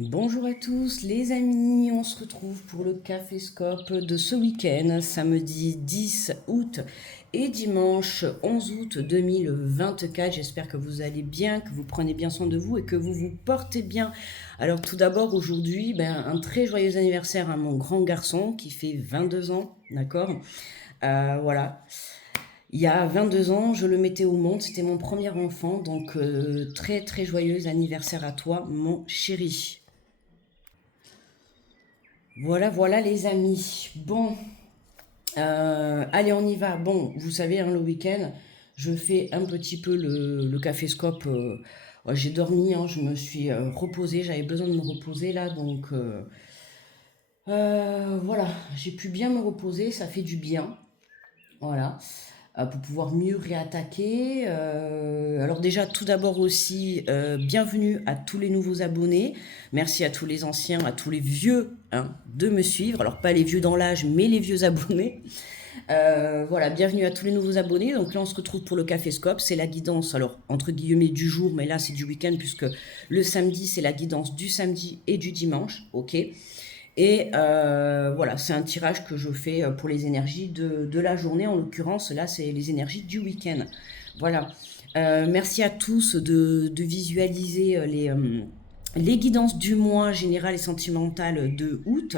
Bonjour à tous les amis, on se retrouve pour le Caféscope de ce week-end, samedi 10 août et dimanche 11 août 2024. J'espère que vous allez bien, que vous prenez bien soin de vous et que vous vous portez bien. Alors tout d'abord aujourd'hui, un très joyeux anniversaire à mon grand garçon qui fait 22 ans, d'accord. Voilà. Il y a 22 ans, je le mettais au monde, c'était mon premier enfant, donc très très joyeux anniversaire à toi mon chéri. Voilà, voilà les amis. Bon, allez, on y va. Bon, vous savez, hein, le week-end, je fais un petit peu le caféscope. Ouais, j'ai dormi, hein, je me suis reposée, j'avais besoin de me reposer là, donc voilà, j'ai pu bien me reposer, ça fait du bien. Voilà. Pour pouvoir mieux réattaquer. Alors déjà, tout d'abord aussi, bienvenue à tous les nouveaux abonnés. Merci à tous les anciens, à tous les vieux hein, de me suivre. Alors pas les vieux dans l'âge, mais les vieux abonnés. Voilà, bienvenue à tous les nouveaux abonnés. Donc là, on se retrouve pour le Caféscope. C'est la guidance, alors entre guillemets du jour, mais là c'est du week-end puisque le samedi, c'est la guidance du samedi et du dimanche. Ok. Et voilà, c'est un tirage que je fais pour les énergies de la journée. En l'occurrence, là, c'est les énergies du week-end. Voilà. Merci à tous de visualiser les guidances du mois général et sentimental de août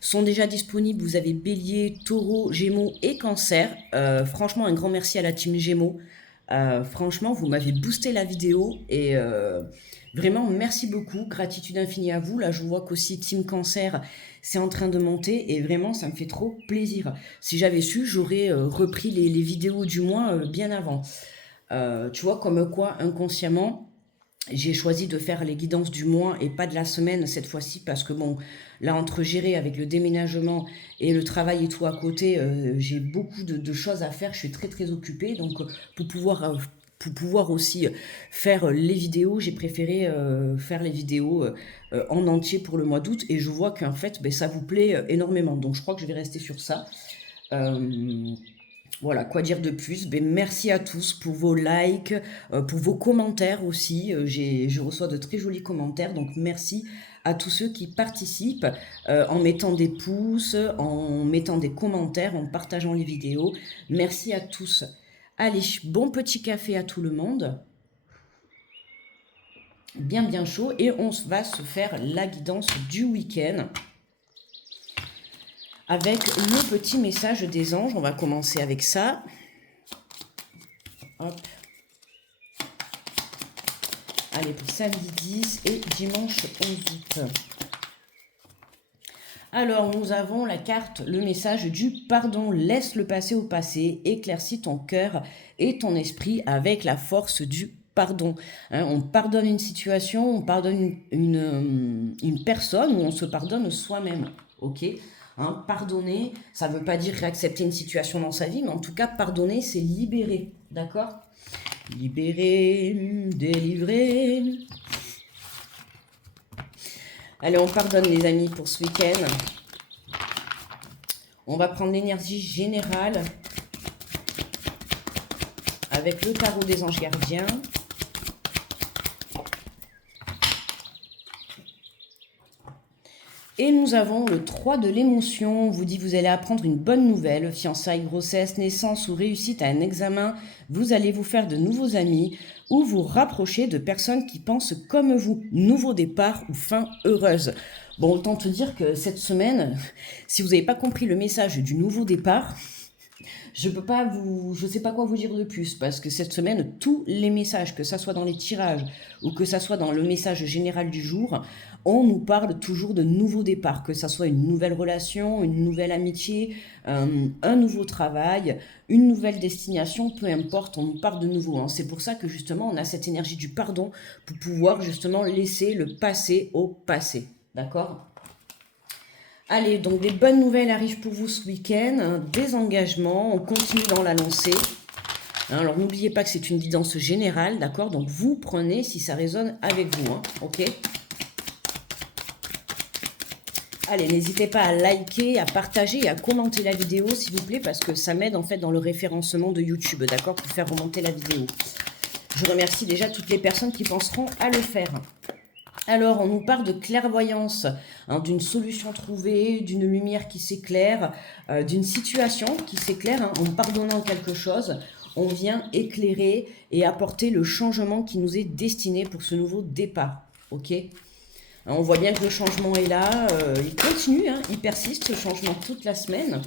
sont déjà disponibles. Vous avez Bélier, Taureau, Gémeaux et Cancer. Franchement, un grand merci à la team Gémeaux. Franchement, vous m'avez boosté la vidéo et vraiment merci beaucoup. Gratitude infinie à vous. Là, je vois qu'aussi Team Cancer, c'est en train de monter et vraiment, ça me fait trop plaisir. Si j'avais su, j'aurais repris les vidéos du mois bien avant. Tu vois, comme quoi, inconsciemment, j'ai choisi de faire les guidances du mois et pas de la semaine cette fois-ci parce que bon, là entre gérer avec le déménagement et le travail et tout à côté, j'ai beaucoup de choses à faire, je suis très très occupée donc pour pouvoir aussi faire les vidéos, j'ai préféré faire les vidéos en entier pour le mois d'août et je vois qu'en fait ben, ça vous plaît énormément donc je crois que je vais rester sur ça. Euh, voilà, quoi dire de plus? Ben, merci à tous pour vos likes, pour vos commentaires aussi. Je reçois de très jolis commentaires, donc merci à tous ceux qui participent en mettant des pouces, en mettant des commentaires, en partageant les vidéos. Merci à tous. Allez, bon petit café à tout le monde, bien bien chaud, et on va se faire la guidance du week-end avec le petit message des anges. On va commencer avec ça. Hop. Allez, pour samedi 10 et dimanche 11 août. Alors, nous avons la carte, le message du pardon. Laisse le passé au passé, éclaircis ton cœur et ton esprit avec la force du pardon. Hein, on pardonne une situation, on pardonne une personne ou on se pardonne soi-même. Ok. Hein, pardonner, ça ne veut pas dire réaccepter une situation dans sa vie, mais en tout cas, pardonner, c'est libérer. D'accord? Libérer, délivrer. Allez, on pardonne les amis pour ce week-end. On va prendre l'énergie générale avec le tarot des anges gardiens. Et nous avons le 3 de l'émotion. On vous dit vous allez apprendre une bonne nouvelle. Fiançailles, grossesse, naissance ou réussite à un examen. Vous allez vous faire de nouveaux amis ou vous rapprocher de personnes qui pensent comme vous. Nouveau départ ou fin heureuse. Bon, autant te dire que cette semaine, si vous n'avez pas compris le message du nouveau départ, je sais pas quoi vous dire de plus parce que cette semaine, tous les messages, que ça soit dans les tirages ou que ça soit dans le message général du jour, on nous parle toujours de nouveaux départs, que ça soit une nouvelle relation, une nouvelle amitié, un nouveau travail, une nouvelle destination, peu importe, on nous parle de nouveau. Hein. C'est pour ça que justement, on a cette énergie du pardon pour pouvoir justement laisser le passé au passé. D'accord? Allez, donc des bonnes nouvelles arrivent pour vous ce week-end, hein, des engagements, on continue dans la lancée. Hein, alors n'oubliez pas que c'est une guidance générale, d'accord? Donc vous prenez si ça résonne avec vous, hein, ok? Allez, n'hésitez pas à liker, à partager et à commenter la vidéo, s'il vous plaît, parce que ça m'aide en fait dans le référencement de YouTube, d'accord? Pour faire remonter la vidéo. Je remercie déjà toutes les personnes qui penseront à le faire. Alors, on nous parle de clairvoyance, hein, d'une solution trouvée, d'une lumière qui s'éclaire, d'une situation qui s'éclaire, hein, en pardonnant quelque chose. On vient éclairer et apporter le changement qui nous est destiné pour ce nouveau départ. Ok? On voit bien que le changement est là, il continue, hein, il persiste ce changement toute la semaine.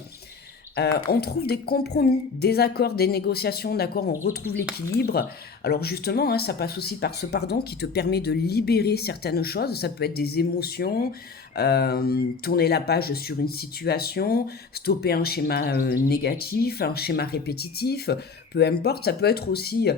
On trouve des compromis, des accords, des négociations, d'accord, on retrouve l'équilibre. Alors justement, hein, ça passe aussi par ce pardon qui te permet de libérer certaines choses. Ça peut être des émotions, tourner la page sur une situation, stopper un schéma négatif, un schéma répétitif, peu importe. Ça peut être aussi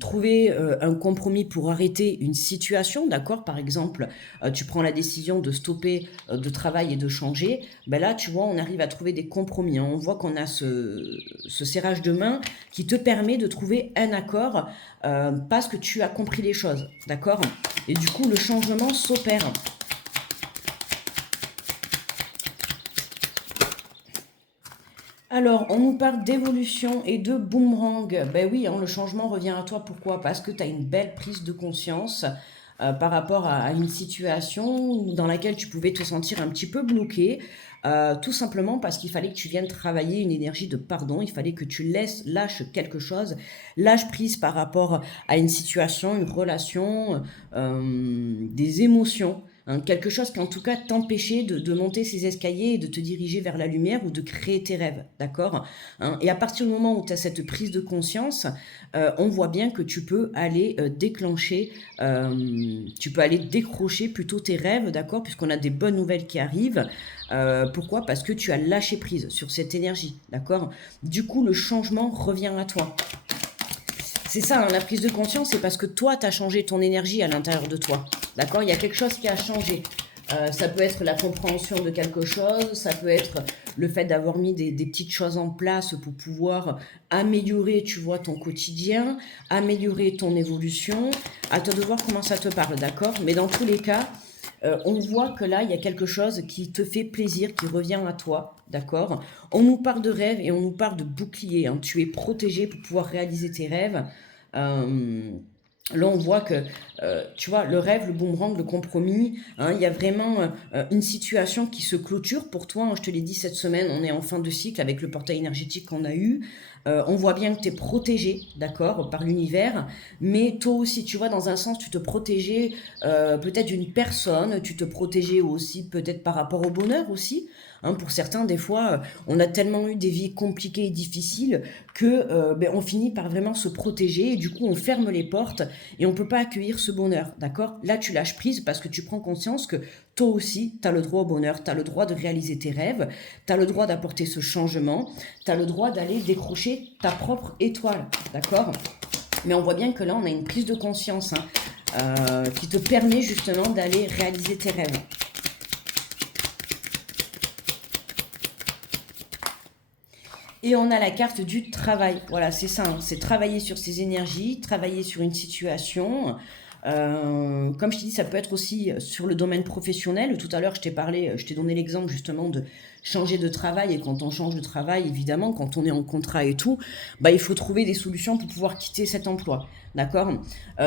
trouver un compromis pour arrêter une situation, d'accord. Par exemple, tu prends la décision de stopper de travail et de changer. Ben là, tu vois, on arrive à trouver des compromis, hein. On voit qu'on a ce serrage de main qui te permet de trouver un accord parce que tu as compris les choses, d'accord. Et du coup, le changement s'opère. Alors, on nous parle d'évolution et de boomerang. Ben oui, hein, le changement revient à toi. Pourquoi? Parce que tu as une belle prise de conscience par rapport à une situation dans laquelle tu pouvais te sentir un petit peu bloqué. Tout simplement parce qu'il fallait que tu viennes travailler une énergie de pardon. Il fallait que tu lâches quelque chose, lâche prise par rapport à une situation, une relation, des émotions. Hein, quelque chose qui en tout cas t'empêchait de monter ces escaliers et de te diriger vers la lumière ou de créer tes rêves, d'accord, hein. Et à partir du moment où tu as cette prise de conscience, on voit bien que tu peux aller déclencher, tu peux aller décrocher plutôt tes rêves, d'accord, puisqu'on a des bonnes nouvelles qui arrivent. Pourquoi? Parce que tu as lâché prise sur cette énergie, d'accord. Du coup, le changement revient à toi. C'est ça, hein, la prise de conscience, c'est parce que toi, tu as changé ton énergie à l'intérieur de toi. D'accord? Il y a quelque chose qui a changé. Ça peut être la compréhension de quelque chose, ça peut être le fait d'avoir mis des petites choses en place pour pouvoir améliorer, tu vois, ton quotidien, améliorer ton évolution. À toi de voir comment ça te parle, d'accord? Mais dans tous les cas, on voit que là, il y a quelque chose qui te fait plaisir, qui revient à toi, d'accord? On nous parle de rêve et on nous parle de bouclier, hein. Tu es protégé pour pouvoir réaliser tes rêves. Euh, Là, on voit que, tu vois, le rêve, le boomerang, le compromis, hein, il y a vraiment une situation qui se clôture pour toi, hein. Je te l'ai dit, cette semaine, on est en fin de cycle avec le portail énergétique qu'on a eu. On voit bien que tu es protégé, d'accord, par l'univers, mais toi aussi, tu vois, dans un sens, tu te protégeais peut-être d'une personne, tu te protégeais aussi peut-être par rapport au bonheur aussi. Hein, pour certains, des fois, on a tellement eu des vies compliquées et difficiles que on finit par vraiment se protéger et du coup, on ferme les portes et on ne peut pas accueillir ce bonheur, d'accord. Là, tu lâches prise parce que tu prends conscience que toi aussi, tu as le droit au bonheur, tu as le droit de réaliser tes rêves, tu as le droit d'apporter ce changement, tu as le droit d'aller décrocher ta propre étoile, d'accord. Mais on voit bien que là, on a une prise de conscience, hein, qui te permet justement d'aller réaliser tes rêves. Et on a la carte du travail. Voilà, c'est ça, hein. C'est travailler sur ses énergies, travailler sur une situation. Comme je t'ai dit, ça peut être aussi sur le domaine professionnel. Tout à l'heure, je t'ai parlé, je t'ai donné l'exemple justement de changer de travail. Et quand on change de travail, évidemment, quand on est en contrat et tout, bah, il faut trouver des solutions pour pouvoir quitter cet emploi. D'accord.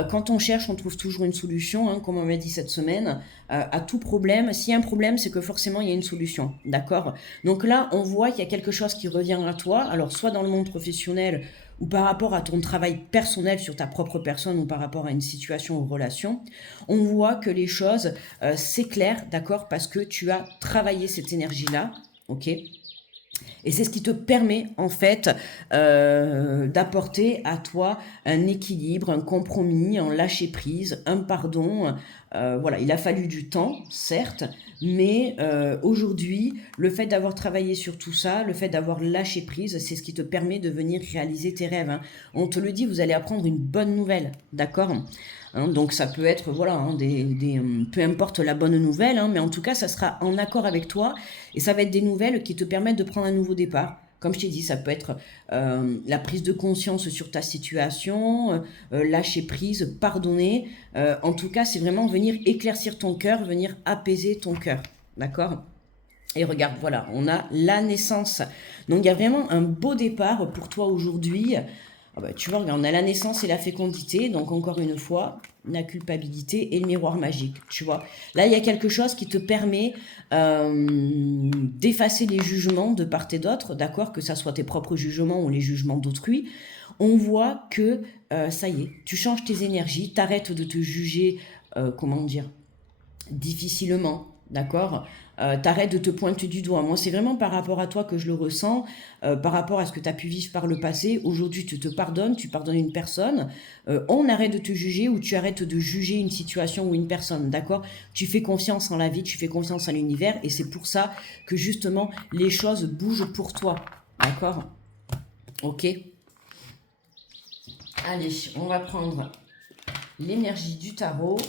Quand on cherche, on trouve toujours une solution, hein, comme on m'a dit cette semaine, à tout problème. S'il y a un problème, c'est que forcément, il y a une solution. D'accord. Donc là, on voit qu'il y a quelque chose qui revient à toi. Alors, soit dans le monde professionnel, ou par rapport à ton travail personnel sur ta propre personne ou par rapport à une situation ou relation, on voit que les choses s'éclairent, d'accord, parce que tu as travaillé cette énergie-là, ok. Et c'est ce qui te permet en fait d'apporter à toi un équilibre, un compromis, un lâcher prise, un pardon. Voilà, il a fallu du temps, certes, mais aujourd'hui, le fait d'avoir travaillé sur tout ça, le fait d'avoir lâché prise, c'est ce qui te permet de venir réaliser tes rêves, hein. On te le dit, vous allez apprendre une bonne nouvelle, d'accord, hein. Donc ça peut être, voilà, hein, peu importe la bonne nouvelle, hein, mais en tout cas, ça sera en accord avec toi et ça va être des nouvelles qui te permettent de prendre un nouveau départ. Comme je t'ai dit, ça peut être la prise de conscience sur ta situation, lâcher prise, pardonner. En tout cas, c'est vraiment venir éclaircir ton cœur, venir apaiser ton cœur. D'accord? Et regarde, voilà, on a la naissance. Donc il y a vraiment un beau départ pour toi aujourd'hui. Ah bah, tu vois, regarde, on a la naissance et la fécondité, donc encore une fois, la culpabilité et le miroir magique, tu vois. Là, il y a quelque chose qui te permet d'effacer les jugements de part et d'autre, d'accord, que ça soit tes propres jugements ou les jugements d'autrui. On voit que ça y est, tu changes tes énergies, t'arrêtes de te juger, comment dire, difficilement, d'accord. T'arrêtes de te pointer du doigt. Moi, c'est vraiment par rapport à toi que je le ressens, par rapport à ce que tu as pu vivre par le passé. Aujourd'hui, tu te pardonnes, tu pardonnes une personne. On arrête de te juger ou tu arrêtes de juger une situation ou une personne, d'accord. Tu fais confiance en la vie, tu fais confiance en l'univers et c'est pour ça que justement les choses bougent pour toi, d'accord. Ok. Allez, on va prendre l'énergie du tarot.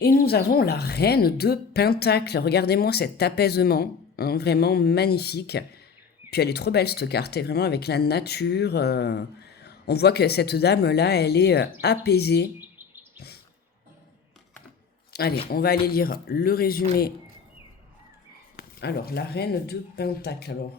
Et nous avons la reine de Pentacle. Regardez-moi cet apaisement, hein, vraiment magnifique. Puis elle est trop belle cette carte, et vraiment avec la nature. On voit que cette dame-là, elle est apaisée. Allez, on va aller lire le résumé. Alors, la reine de Pentacle. Alors,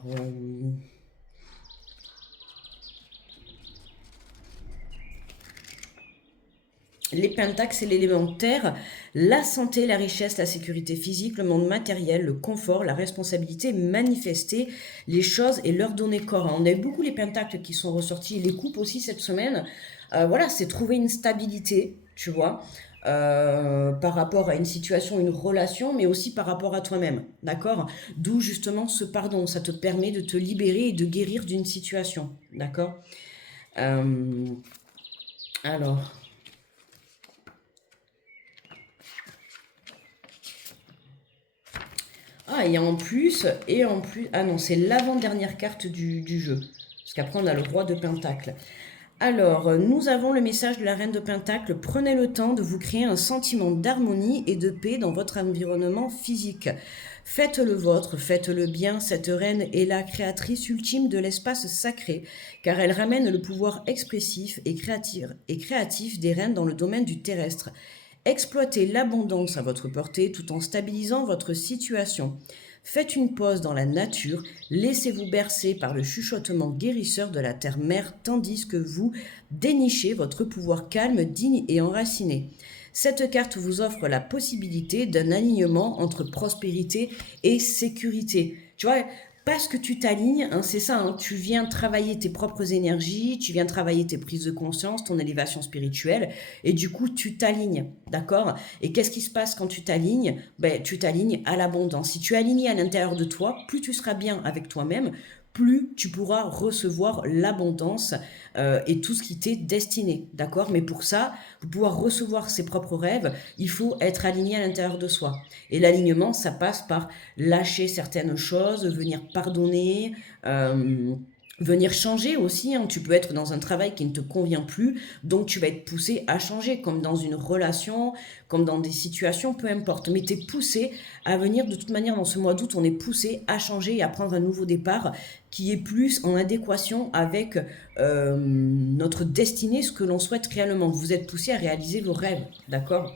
les pentacles, c'est l'élément terre, la santé, la richesse, la sécurité physique, le monde matériel, le confort, la responsabilité, manifester les choses et leur donner corps. On a eu beaucoup les pentacles qui sont ressortis, les coupes aussi cette semaine. Voilà, c'est trouver une stabilité, tu vois, par rapport à une situation, une relation, mais aussi par rapport à toi-même, d'accord. D'où justement ce pardon, ça te permet de te libérer et de guérir d'une situation, d'accord. Alors... Ah, et en plus, ah non, c'est l'avant-dernière carte du jeu. Parce qu'après, on a le roi de Pentacle. Alors, nous avons le message de la reine de Pentacle. Prenez le temps de vous créer un sentiment d'harmonie et de paix dans votre environnement physique. Faites le vôtre, faites-le bien. Cette reine est la créatrice ultime de l'espace sacré, car elle ramène le pouvoir expressif et créatif des reines dans le domaine du terrestre. Exploitez l'abondance à votre portée tout en stabilisant votre situation. Faites une pause dans la nature, laissez-vous bercer par le chuchotement guérisseur de la terre-mère tandis que vous dénichez votre pouvoir calme, digne et enraciné. Cette carte vous offre la possibilité d'un alignement entre prospérité et sécurité. Tu vois, parce que tu t'alignes, hein, c'est ça, hein, tu viens travailler tes propres énergies, tu viens travailler tes prises de conscience, ton élévation spirituelle, et du coup, tu t'alignes, d'accord. Et qu'est-ce qui se passe quand tu t'alignes? Ben, tu t'alignes à l'abondance. Si tu es aligné à l'intérieur de toi, plus tu seras bien avec toi-même, plus tu pourras recevoir l'abondance et tout ce qui t'est destiné, d'accord. Mais pour ça, pour pouvoir recevoir ses propres rêves, il faut être aligné à l'intérieur de soi. Et l'alignement, ça passe par lâcher certaines choses, venir pardonner, venir changer aussi, hein. Tu peux être dans un travail qui ne te convient plus, donc tu vas être poussé à changer, comme dans une relation, comme dans des situations, peu importe. Mais tu es poussé à venir, de toute manière, dans ce mois d'août, on est poussé à changer et à prendre un nouveau départ qui est plus en adéquation avec notre destinée, ce que l'on souhaite réellement. Vous êtes poussé à réaliser vos rêves, d'accord.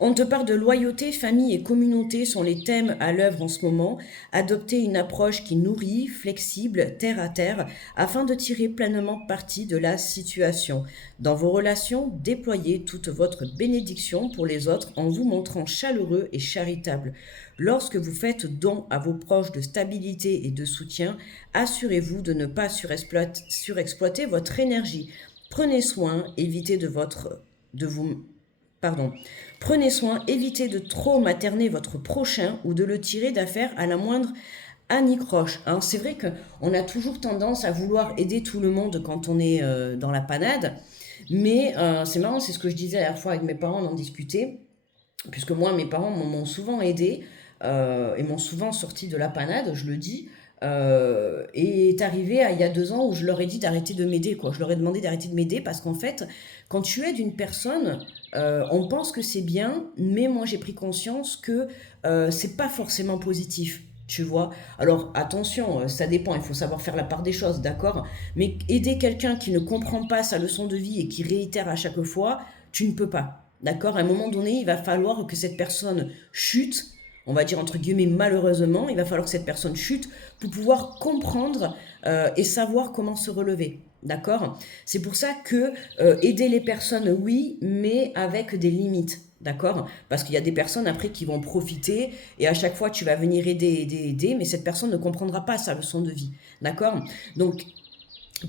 On te parle de loyauté, famille et communauté sont les thèmes à l'œuvre en ce moment. Adoptez une approche qui nourrit, flexible, terre à terre, afin de tirer pleinement parti de la situation. Dans vos relations, déployez toute votre bénédiction pour les autres en vous montrant chaleureux et charitable. Lorsque vous faites don à vos proches de stabilité et de soutien, assurez-vous de ne pas surexploiter votre énergie. Prenez soin, de vous Pardon. Prenez soin, évitez de trop materner votre prochain ou de le tirer d'affaire à la moindre anicroche. Alors c'est vrai qu'on a toujours tendance à vouloir aider tout le monde quand on est dans la panade, mais c'est marrant, c'est ce que je disais la dernière fois avec mes parents, on en discutait, puisque moi, mes parents m'ont souvent aidé et m'ont souvent sorti de la panade, je le dis. Et est arrivé il y a 2 ans où je leur ai dit d'arrêter de m'aider, quoi. Je leur ai demandé d'arrêter de m'aider parce qu'en fait, quand tu aides une personne, on pense que c'est bien, mais moi j'ai pris conscience que c'est pas forcément positif. Tu vois, alors attention, ça dépend, il faut savoir faire la part des choses, d'accord. Mais aider quelqu'un qui ne comprend pas sa leçon de vie et qui réitère à chaque fois, Tu ne peux pas. D'accord? À un moment donné, il va falloir que cette personne chute, on va dire entre guillemets malheureusement, il va falloir que cette personne chute pour pouvoir comprendre et savoir comment se relever. D'accord? C'est pour ça que aider les personnes, oui, mais avec des limites. D'accord? Parce qu'il y a des personnes après qui vont profiter et à chaque fois tu vas venir aider, mais cette personne ne comprendra pas sa leçon de vie. D'accord? Donc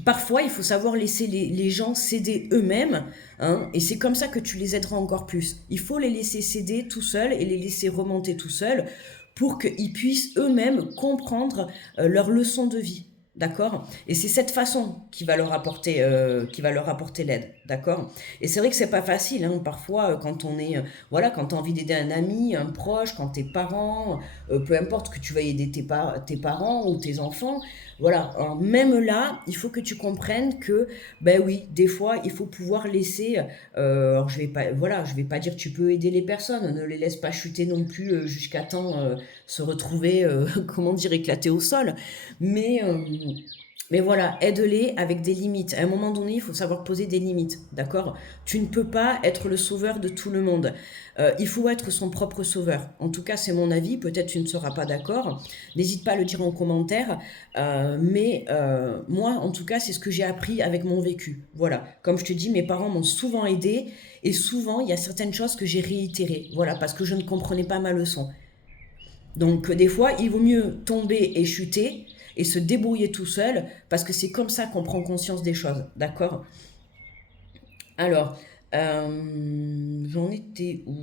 parfois, il faut savoir laisser les gens céder eux-mêmes, hein, et c'est comme ça que tu les aideras encore plus. Il faut les laisser céder tout seuls et les laisser remonter tout seuls pour qu'ils puissent eux-mêmes comprendre leur leçon de vie. D'accord? Et c'est cette façon qui va leur apporter l'aide. D'accord? Et c'est vrai que c'est pas facile, hein, parfois, quand on est, voilà, quand tu as envie d'aider un ami, un proche, quand tes parents, peu importe que tu vas aider tes parents ou tes enfants, voilà, alors même là, il faut que tu comprennes que, ben oui, des fois, il faut pouvoir laisser. Alors, je vais pas, voilà, je vais pas dire que tu peux aider les personnes, ne les laisse pas chuter non plus jusqu'à temps se retrouver, comment dire, éclatés au sol. Mais, euh, mais voilà, aide-les avec des limites. À un moment donné, il faut savoir poser des limites, d'accord? Tu ne peux pas être le sauveur de tout le monde. Il faut être son propre sauveur. En tout cas, c'est mon avis. Peut-être tu ne seras pas d'accord. N'hésite pas à le dire en commentaire. Mais moi, en tout cas, c'est ce que j'ai appris avec mon vécu. Voilà. Comme je te dis, mes parents m'ont souvent aidé. Et souvent, il y a certaines choses que j'ai réitérées. Voilà, parce que je ne comprenais pas ma leçon. Donc des fois, il vaut mieux tomber et chuter et se débrouiller tout seul parce que c'est comme ça qu'on prend conscience des choses, d'accord? Alors, j'en étais où?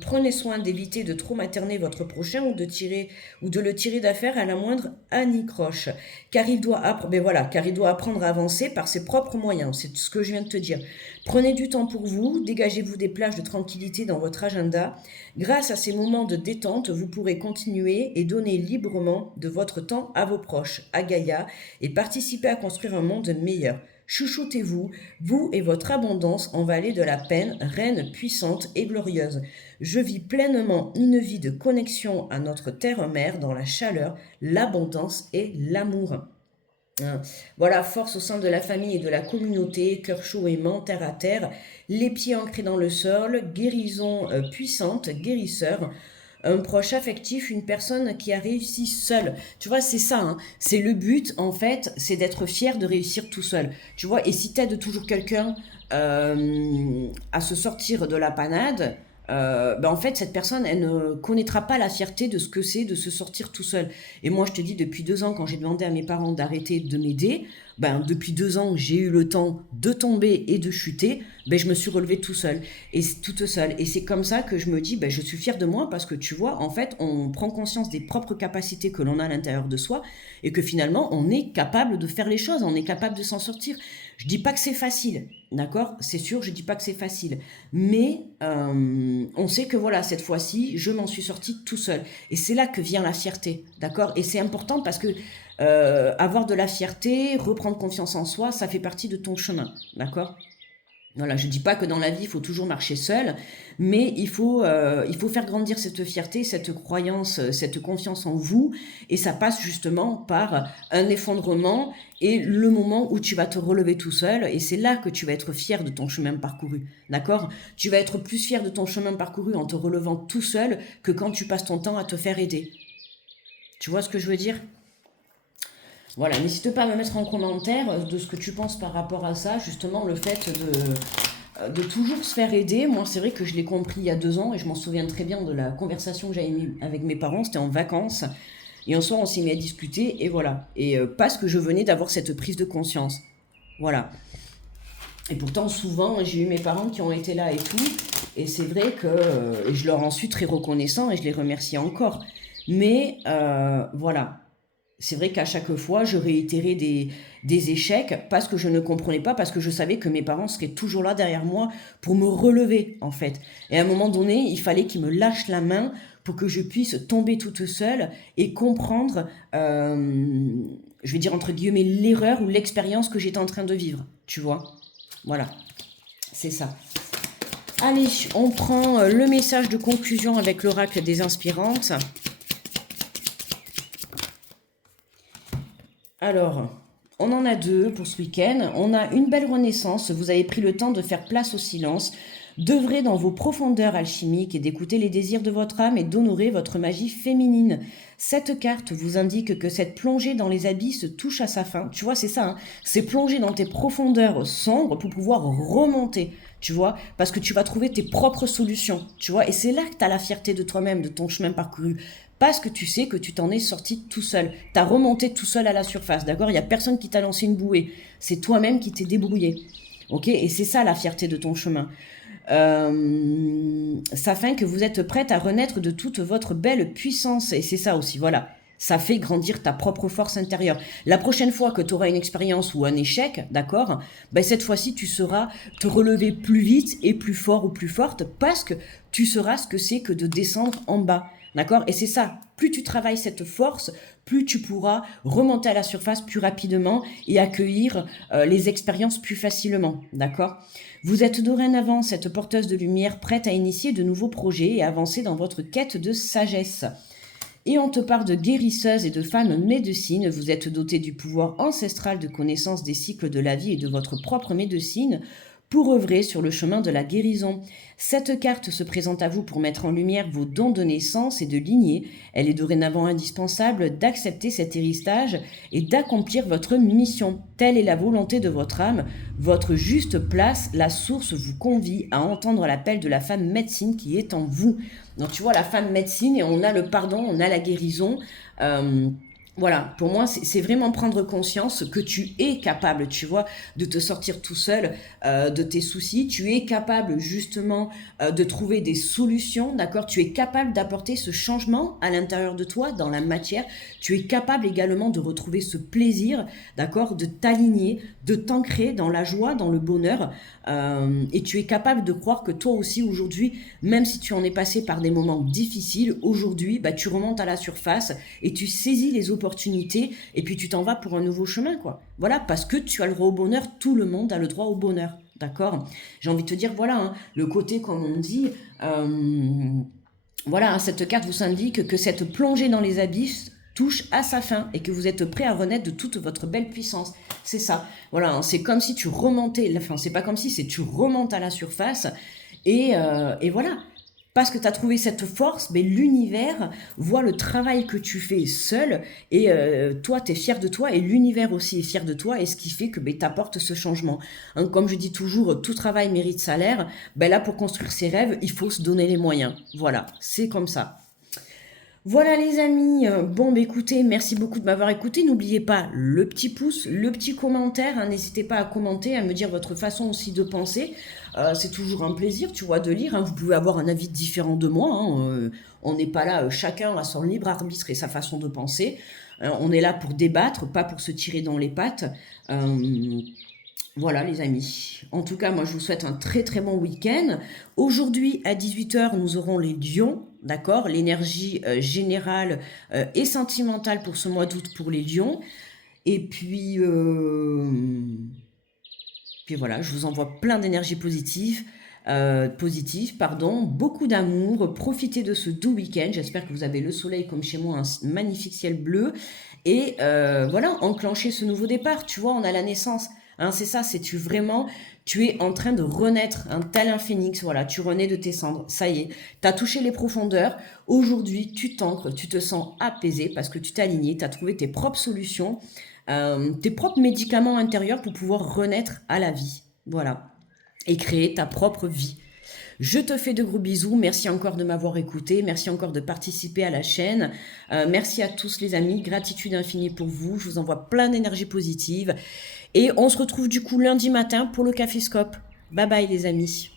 Prenez soin d'éviter de trop materner votre prochain ou de le tirer d'affaire à la moindre anicroche, car il doit apprendre à avancer par ses propres moyens. C'est ce que je viens de te dire. Prenez du temps pour vous, dégagez-vous des plages de tranquillité dans votre agenda. Grâce à ces moments de détente, vous pourrez continuer et donner librement de votre temps à vos proches, à Gaïa, et participer à construire un monde meilleur. Chouchoutez-vous, vous et votre abondance en vallée de la peine, reine puissante et glorieuse. Je vis pleinement une vie de connexion à notre terre-mère dans la chaleur, l'abondance et l'amour. Hein. Voilà, force au sein de la famille et de la communauté, cœur chaud aimant, terre à terre, les pieds ancrés dans le sol, guérison puissante, guérisseur, un proche affectif, une personne qui a réussi seule. Tu vois, c'est ça, hein. C'est le but, en fait, c'est d'être fier de réussir tout seul. Tu vois, et si t'aides toujours quelqu'un à se sortir de la panade, ben en fait, cette personne, elle ne connaîtra pas la fierté de ce que c'est de se sortir tout seul. Et moi, je te dis, depuis 2 ans, quand j'ai demandé à mes parents d'arrêter de m'aider, ben depuis 2 ans, j'ai eu le temps de tomber et de chuter, ben je me suis relevée tout seul et toute seule. Et c'est comme ça que je me dis, ben je suis fière de moi parce que tu vois, en fait, on prend conscience des propres capacités que l'on a à l'intérieur de soi et que finalement, on est capable de faire les choses, on est capable de s'en sortir. Je dis pas que c'est facile, d'accord? C'est sûr, je dis pas que c'est facile, mais on sait que voilà, cette fois-ci, je m'en suis sortie tout seul. Et c'est là que vient la fierté, d'accord? Et c'est important parce que avoir de la fierté, reprendre confiance en soi, ça fait partie de ton chemin, d'accord? Voilà, je dis pas que dans la vie, il faut toujours marcher seul, mais il faut faire grandir cette fierté, cette croyance, cette confiance en vous, et ça passe justement par un effondrement et le moment où tu vas te relever tout seul, et c'est là que tu vas être fier de ton chemin parcouru, d'accord? Tu vas être plus fier de ton chemin parcouru en te relevant tout seul que quand tu passes ton temps à te faire aider. Tu vois ce que je veux dire? Voilà, n'hésite pas à me mettre en commentaire de ce que tu penses par rapport à ça, justement le fait de toujours se faire aider. Moi, c'est vrai que je l'ai compris il y a 2 ans et je m'en souviens très bien de la conversation que j'avais eue avec mes parents. C'était en vacances et un soir, on s'est mis à discuter et voilà. Et parce que je venais d'avoir cette prise de conscience. Voilà. Et pourtant, souvent, j'ai eu mes parents qui ont été là et tout. Et c'est vrai que et je leur en suis très reconnaissant et je les remercie encore. Mais voilà, c'est vrai qu'à chaque fois, je réitérais des échecs parce que je ne comprenais pas, parce que je savais que mes parents seraient toujours là derrière moi pour me relever, en fait. Et à un moment donné, il fallait qu'ils me lâchent la main pour que je puisse tomber toute seule et comprendre, je vais dire entre guillemets, l'erreur ou l'expérience que j'étais en train de vivre. Tu vois? Voilà, c'est ça. Allez, on prend le message de conclusion avec l'oracle des inspirantes. Alors, On en a deux pour ce week-end. On a une belle renaissance. Vous avez pris le temps de faire place au silence, d'œuvrer dans vos profondeurs alchimiques et d'écouter les désirs de votre âme et d'honorer votre magie féminine. Cette carte vous indique que cette plongée dans les abysses touche à sa fin. Tu vois, c'est ça, hein. C'est plonger dans tes profondeurs sombres pour pouvoir remonter, tu vois, parce que tu vas trouver tes propres solutions, tu vois, et c'est là que tu as la fierté de toi-même, de ton chemin parcouru. Parce que tu sais que tu t'en es sorti tout seul. Tu as remonté tout seul à la surface, d'accord? Il n'y a personne qui t'a lancé une bouée. C'est toi-même qui t'es débrouillé. Ok? Et c'est ça la fierté de ton chemin. Ça fait que vous êtes prête à renaître de toute votre belle puissance. Et c'est ça aussi, voilà. Ça fait grandir ta propre force intérieure. La prochaine fois que tu auras une expérience ou un échec, d'accord, ben cette fois-ci, tu sauras te relever plus vite et plus fort ou plus forte parce que tu sauras ce que c'est que de descendre en bas. D'accord? Et c'est ça. Plus tu travailles cette force, plus tu pourras remonter à la surface plus rapidement et accueillir les expériences plus facilement. D'accord? Vous êtes dorénavant cette porteuse de lumière prête à initier de nouveaux projets et avancer dans votre quête de sagesse. Et on te parle de guérisseuse et de femme médecine. Vous êtes dotée du pouvoir ancestral de connaissance des cycles de la vie et de votre propre médecine pour œuvrer sur le chemin de la guérison. Cette carte se présente à vous pour mettre en lumière vos dons de naissance et de lignée. Elle est dorénavant indispensable d'accepter cet héritage et d'accomplir votre mission. Telle est la volonté de votre âme. Votre juste place, la source vous convie à entendre l'appel de la femme médecine qui est en vous. Donc tu vois, la femme médecine, et on a le pardon, on a la guérison. Voilà, pour moi, c'est vraiment prendre conscience que tu es capable, tu vois, de te sortir tout seul de tes soucis. Tu es capable justement de trouver des solutions, d'accord? Tu es capable d'apporter ce changement à l'intérieur de toi, dans la matière. Tu es capable également de retrouver ce plaisir, d'accord? De t'aligner, de t'ancrer dans la joie, dans le bonheur. Et tu es capable de croire que toi aussi aujourd'hui, même si tu en es passé par des moments difficiles, aujourd'hui, bah, tu remontes à la surface et tu saisis les opportunités et puis tu t'en vas pour un nouveau chemin, quoi. Voilà, parce que tu as le droit au bonheur, tout le monde a le droit au bonheur, d'accord? J'ai envie de te dire, voilà, hein, le côté, comme on dit, voilà, hein, cette carte vous indique que cette plongée dans les abysses touche à sa fin et que vous êtes prêt à renaître de toute votre belle puissance. C'est ça. Voilà, hein, c'est comme si tu remontais, enfin, c'est pas comme si, c'est tu remontes à la surface et voilà. Parce que tu as trouvé cette force, mais l'univers voit le travail que tu fais seul et toi, tu es fier de toi et l'univers aussi est fier de toi et ce qui fait que tu apportes ce changement. Hein, comme je dis toujours, tout travail mérite salaire. Ben là, pour construire ses rêves, il faut se donner les moyens. Voilà, c'est comme ça. Voilà les amis, bon bah écoutez, merci beaucoup de m'avoir écouté. N'oubliez pas le petit pouce, le petit commentaire, hein. N'hésitez pas à commenter, à me dire votre façon aussi de penser. C'est toujours un plaisir, tu vois, de lire, hein. Vous pouvez avoir un avis différent de moi, hein. On n'est pas là, chacun a son libre arbitre et sa façon de penser. On est là pour débattre, pas pour se tirer dans les pattes. Voilà les amis. En tout cas, moi je vous souhaite un très très bon week-end. Aujourd'hui à 18 h, nous aurons les lions, d'accord? L'énergie générale et sentimentale pour ce mois d'août pour les lions. Et puis voilà, je vous envoie plein d'énergie positive, pardon, beaucoup d'amour. Profitez de ce doux week-end. J'espère que vous avez le soleil comme chez moi, un magnifique ciel bleu. Et voilà, enclencher ce nouveau départ. Tu vois, on a la naissance. Hein, c'est ça, tu es en train de renaître, un tel un phénix, voilà, tu renais de tes cendres, ça y est, tu as touché les profondeurs, aujourd'hui tu t'ancres, tu te sens apaisé parce que tu t'es aligné, tu as trouvé tes propres solutions, tes propres médicaments intérieurs pour pouvoir renaître à la vie, voilà, et créer ta propre vie. Je te fais de gros bisous, merci encore de m'avoir écouté, merci encore de participer à la chaîne, merci à tous les amis, gratitude infinie pour vous, je vous envoie plein d'énergie positive et on se retrouve du coup lundi matin pour le Caféscope. Bye bye les amis.